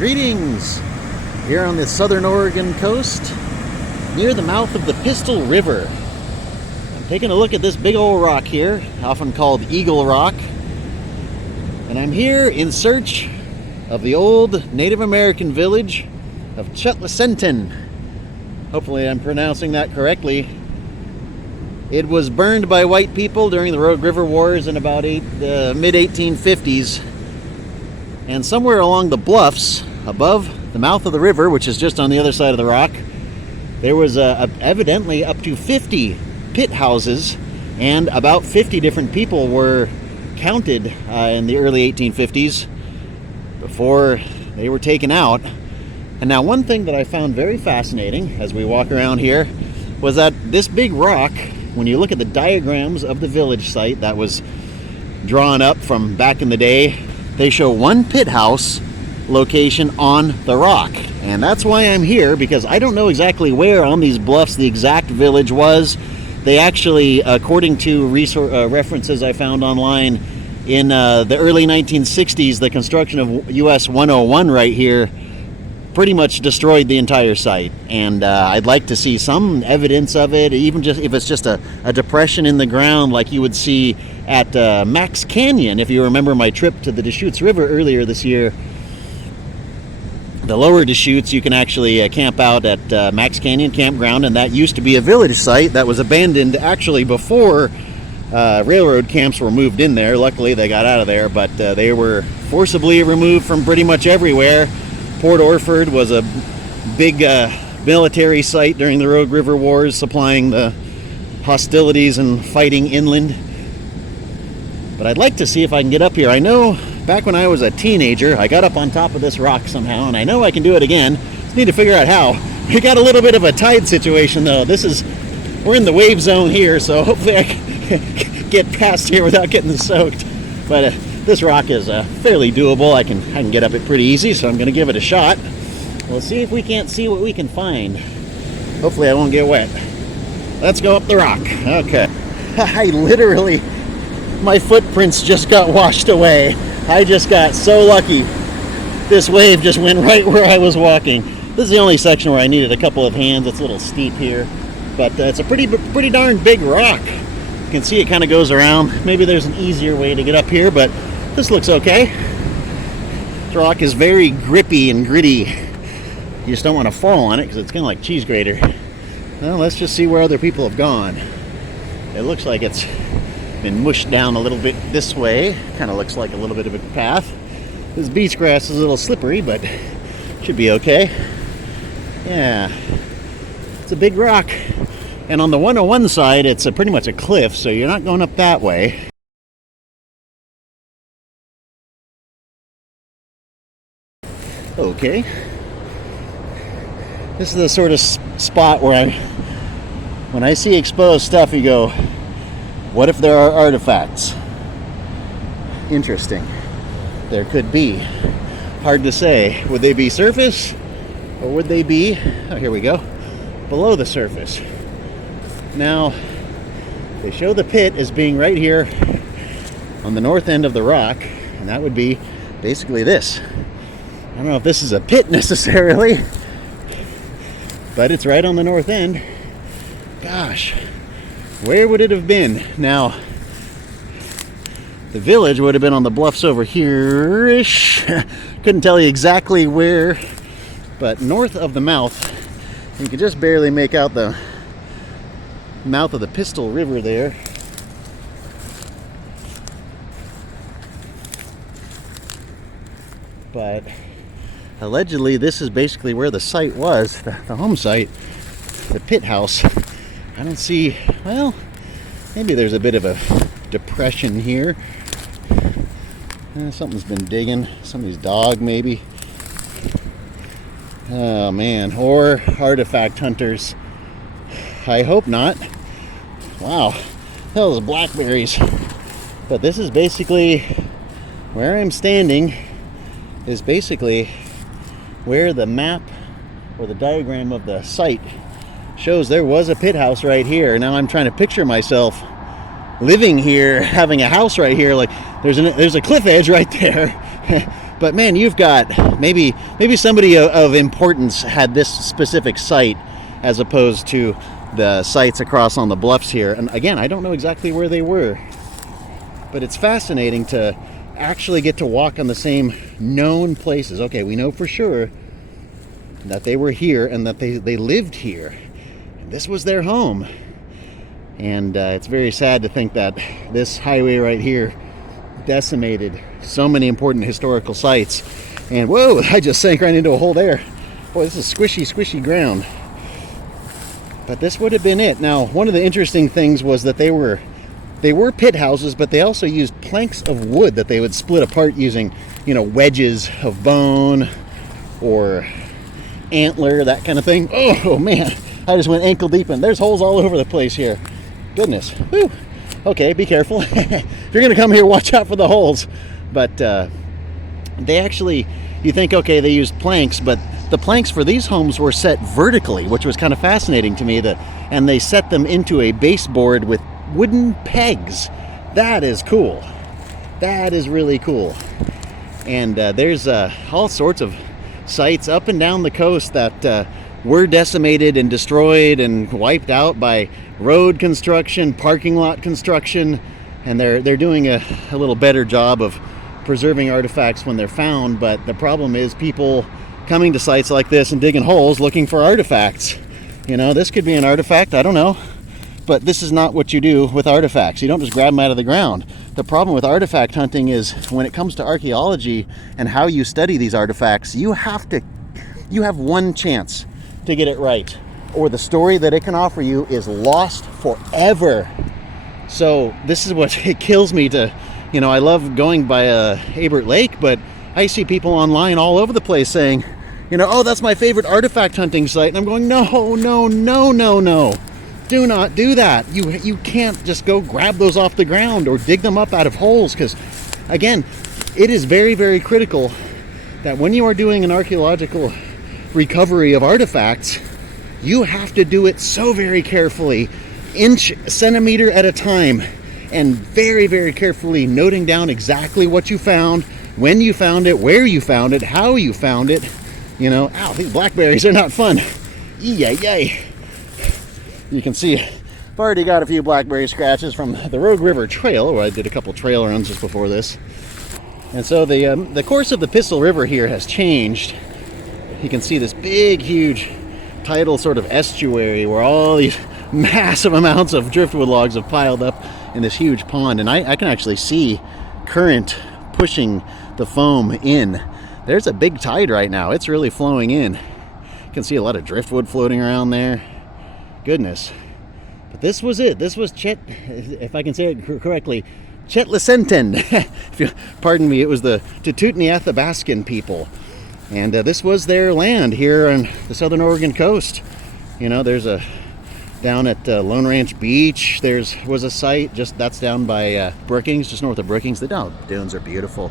Greetings! Here on the southern Oregon coast, near the mouth of the Pistol River. I'm taking a look at this big old rock here, often called Eagle Rock. And I'm here in search of the old Native American village of Chetlessenten. Hopefully I'm pronouncing that correctly. It was burned by white people during the Rogue River Wars in about mid-1850s. And somewhere along the bluffs above the mouth of the river, which is just on the other side of the rock, there was evidently up to 50 pit houses, and about 50 different people were counted in the early 1850s before they were taken out. And now one thing that I found very fascinating as we walk around here was that this big rock, when you look at the diagrams of the village site that was drawn up from back in the day, they show one pit house location on the rock. And that's why I'm here, because I don't know exactly where on these bluffs the exact village was. They actually, according to references I found online, in the early 1960s, the construction of US 101 right here pretty much destroyed the entire site. And I'd like to see some evidence of it, even just if it's just a depression in the ground like you would see at Max Canyon. If you remember my trip to the Deschutes River earlier this year, the lower Deschutes, you can actually camp out at Max Canyon Campground, and that used to be a village site that was abandoned actually before railroad camps were moved in there. Luckily they got out of there, but they were forcibly removed from pretty much everywhere. Port Orford was a big military site during the Rogue River Wars, supplying the hostilities and fighting inland. But I'd like to see if I can get up here. I know back when I was a teenager, I got up on top of this rock somehow, and I know I can do it again. Just need to figure out how. We got a little bit of a tide situation though. We're in the wave zone here, so hopefully I can get past here without getting soaked. But this rock is fairly doable. I can get up it pretty easy, so I'm going to give it a shot. We'll see if we can't see what we can find. Hopefully I won't get wet. Let's go up the rock. Okay. My footprints just got washed away. I just got so lucky. This wave just went right where I was walking. This is the only section where I needed a couple of hands. It's a little steep here, but it's a pretty darn big rock. You can see it kind of goes around. Maybe there's an easier way to get up here, but this looks okay. This rock is very grippy and gritty. You just don't want to fall on it because it's kind of like cheese grater. Well, let's just see where other people have gone. It looks like it's been mushed down a little bit this way. Kind of looks like a little bit of a path. This beach grass is a little slippery, but should be okay. Yeah, it's a big rock. And on the 101 side, it's pretty much a cliff, so you're not going up that way. Okay. This is the sort of spot where when I see exposed stuff, you go, what if there are artifacts? Interesting. There could be. Hard to say. Would they be surface? Or would they be, oh, here we go, below the surface? Now, they show the pit as being right here on the north end of the rock, and that would be basically this. I don't know if this is a pit necessarily, but it's right on the north end. Gosh. Where would it have been? Now, the village would have been on the bluffs over here-ish. Couldn't tell you exactly where, but north of the mouth, you can just barely make out the mouth of the Pistol River there. But allegedly, this is basically where the site was, the home site, the pit house. I don't see, well, maybe there's a bit of a depression here. Something's been digging. Somebody's dog, maybe. Oh, man. Or artifact hunters. I hope not. Wow. Those blackberries. But this is basically where I'm standing, is basically where the map or the diagram of the site shows there was a pit house right here. Now I'm trying to picture myself living here, having a house right here. Like there's a cliff edge right there. But man, you've got maybe somebody of importance had this specific site as opposed to the sites across on the bluffs here. And again, I don't know exactly where they were, but it's fascinating to actually get to walk on the same known places. Okay, we know for sure that they were here and that they lived here. This was their home. And it's very sad to think that this highway right here decimated so many important historical sites. And whoa, I just sank right into a hole there. Boy, this is squishy ground. But this would have been it. Now, one of the interesting things was that they were pit houses, but they also used planks of wood that they would split apart using, wedges of bone or antler, that kind of thing. Oh man, I just went ankle deep in. There's holes all over the place here. Goodness. Whew. Okay, be careful. If you're gonna come here, watch out for the holes. But they actually, you think, okay, they used planks, but the planks for these homes were set vertically, which was kind of fascinating to me. And they set them into a baseboard with wooden pegs. That is cool. That is really cool. And there's all sorts of sites up and down the coast that were decimated and destroyed and wiped out by road construction, parking lot construction, and they're doing a little better job of preserving artifacts when they're found. But the problem is people coming to sites like this and digging holes looking for artifacts. This could be an artifact, I don't know. But this is not what you do with artifacts. You don't just grab them out of the ground. The problem with artifact hunting is when it comes to archaeology and how you study these artifacts, you have one chance to get it right, or the story that it can offer you is lost forever. So this is what it kills me to, I love going by Abert Lake, but I see people online all over the place saying, oh, that's my favorite artifact hunting site. And I'm going, no. Do not do that. You can't just go grab those off the ground or dig them up out of holes, because again, it is very, very critical that when you are doing an archaeological recovery of artifacts, you have to do it so very carefully, inch, centimeter at a time, and very, very carefully noting down exactly what you found, when you found it, where you found it, how you found it. Ow, these blackberries are not fun. Yay. You can see I've already got a few blackberry scratches from the Rogue River Trail, where I did a couple trail runs just before this. And so the course of the Pistol River here has changed. You can see this big, huge tidal sort of estuary where all these massive amounts of driftwood logs have piled up in this huge pond. And I can actually see current pushing the foam in. There's a big tide right now. It's really flowing in. You can see a lot of driftwood floating around there. Goodness. But this was it. This was if I can say it correctly, Chetlessenten. Pardon me, it was the Tututni Athapaskan people. And this was their land here on the southern Oregon coast. There's down at Lone Ranch Beach, was a site, that's down by Brookings, just north of Brookings. The dunes are beautiful.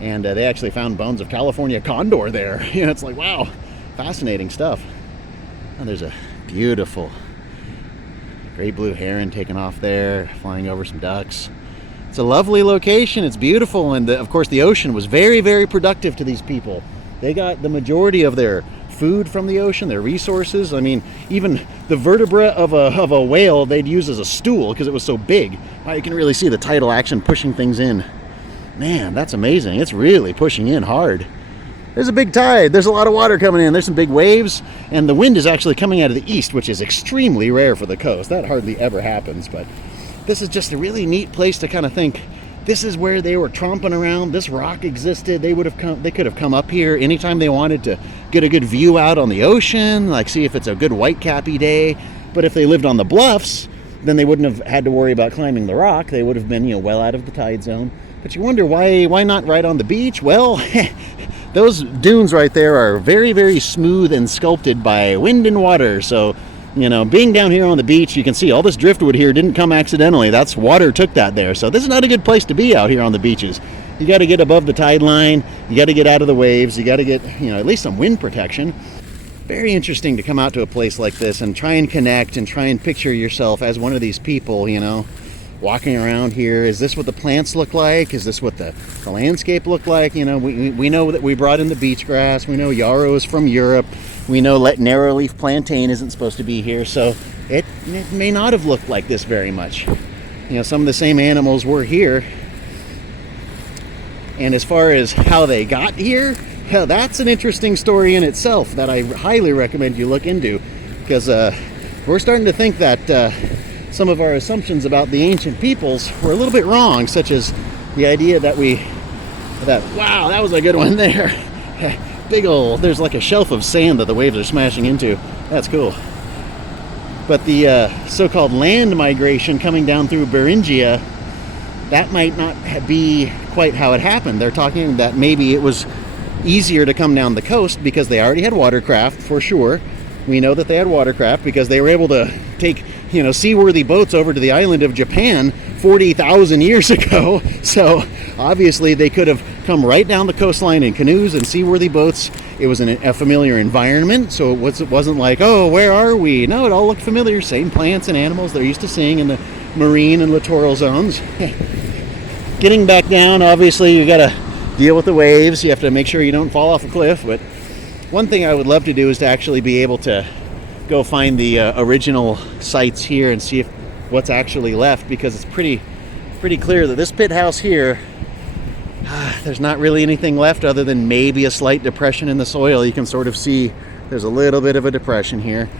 And they actually found bones of California condor there. It's like, wow, fascinating stuff. And there's a beautiful great blue heron taking off there, flying over some ducks. It's a lovely location. It's beautiful. And of course, the ocean was very, very productive to these people. They got the majority of their food from the ocean, their resources. I mean, even the vertebra of a whale they'd use as a stool because it was so big. Wow, you can really see the tidal action pushing things in. Man, that's amazing. It's really pushing in hard. There's a big tide. There's a lot of water coming in. There's some big waves. And the wind is actually coming out of the east, which is extremely rare for the coast. That hardly ever happens. But this is just a really neat place to kind of think, this is where they were tromping around. This rock existed. They could have come up here anytime they wanted to get a good view out on the ocean, like see if it's a good whitecappy day. But if they lived on the bluffs, then they wouldn't have had to worry about climbing the rock. They would have been, well out of the tide zone. But you wonder why not right on the beach? Well, those dunes right there are very, very smooth and sculpted by wind and water. So, being down here on the beach, you can see all this driftwood here didn't come accidentally. That's water took that there. So this is not a good place to be out here on the beaches. You got to get above the tide line. You got to get out of the waves. You got to get, at least some wind protection. Very interesting to come out to a place like this and try and connect and try and picture yourself as one of these people, walking around here. Is this what the plants look like? Is this what the landscape look like? You know, we know that we brought in the beach grass. We know yarrow is from Europe. We know narrow leaf plantain isn't supposed to be here. So it may not have looked like this very much. You know, some of the same animals were here. And as far as how they got here, hell, that's an interesting story in itself that I highly recommend you look into, because we're starting to think that some of our assumptions about the ancient peoples were a little bit wrong, such as the idea that wow, that was a good one there. Big old, there's like a shelf of sand that the waves are smashing into. That's cool. But the so-called land migration coming down through Beringia, that might not be quite how it happened. They're talking that maybe it was easier to come down the coast because they already had watercraft, for sure. We know that they had watercraft because they were able to take, you know, seaworthy boats over to the island of Japan 40,000 years ago. So obviously they could have come right down the coastline in canoes and seaworthy boats. It was a familiar environment, so it wasn't like, oh, where are we? No, it all looked familiar. Same plants and animals they're used to seeing in the marine and littoral zones. Getting back down, obviously you got to deal with the waves. You have to make sure you don't fall off a cliff. But one thing I would love to do is to actually be able to go find the original sites here and see what's actually left, because it's pretty clear that this pit house here, there's not really anything left other than maybe a slight depression in the soil. You can sort of see there's a little bit of a depression here,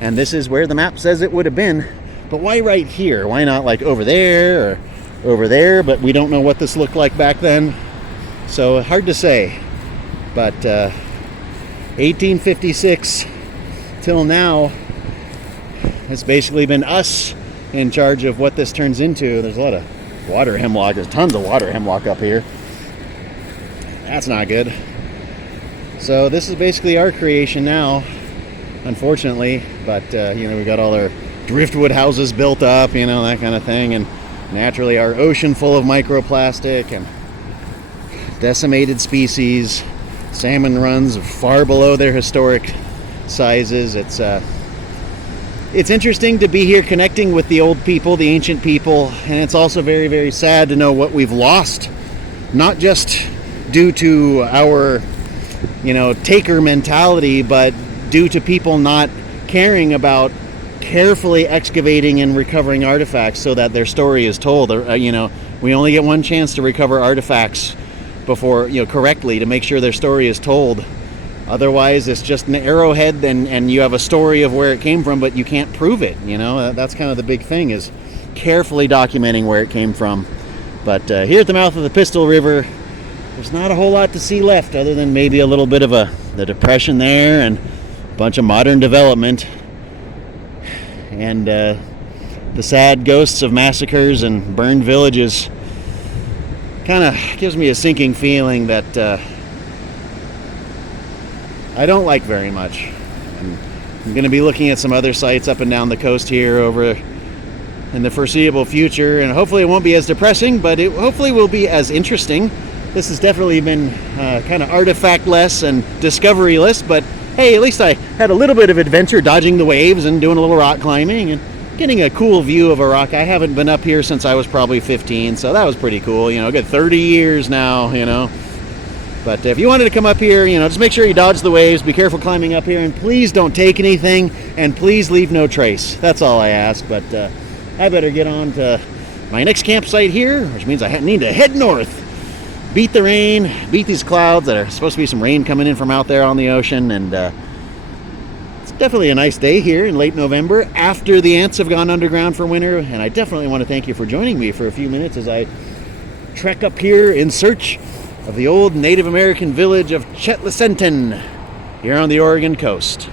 and this is where the map says it would have been. But why right here? Why not like over there or over there? But we don't know what this looked like back then, so hard to say. But 1856 till now, it's basically been us in charge of what this turns into. There's a lot of water hemlock. There's tons of water hemlock up here. That's not good. So this is basically our creation now, unfortunately. But you know, we got all our driftwood houses built up, you know, that kind of thing, and naturally our ocean full of microplastic and decimated species. Salmon runs far below their historic sizes. It's interesting to be here connecting with the old people, the ancient people, and it's also very, very sad to know what we've lost, not just due to our, you know, taker mentality, but due to people not caring about carefully excavating and recovering artifacts so that their story is told. You know, we only get one chance to recover artifacts before, you know, correctly, to make sure their story is told. Otherwise, it's just an arrowhead, and you have a story of where it came from, but you can't prove it. You know, that's kind of the big thing, is carefully documenting where it came from. But here at the mouth of the Pistol River, there's not a whole lot to see left, other than maybe a little bit of the depression there and a bunch of modern development, and the sad ghosts of massacres and burned villages. Kind of gives me a sinking feeling that I don't like very much. I'm going to be looking at some other sites up and down the coast here over in the foreseeable future, and hopefully it won't be as depressing, but it hopefully will be as interesting. This has definitely been kind of artifact-less and discovery-less, but hey, at least I had a little bit of adventure dodging the waves and doing a little rock climbing and getting a cool view of a rock. I haven't been up here since I was probably 15, so that was pretty cool. You know, a good 30 years now, you know. But if you wanted to come up here, you know, just make sure you dodge the waves, be careful climbing up here, and please don't take anything, and please leave no trace. That's all I ask. But I better get on to my next campsite here, which means I need to head north. Beat the rain, beat these clouds that are supposed to be some rain coming in from out there on the ocean, and it's definitely a nice day here in late November after the ants have gone underground for winter. And I definitely want to thank you for joining me for a few minutes as I trek up here in search of the old Native American village of Chetlessenten here on the Oregon coast.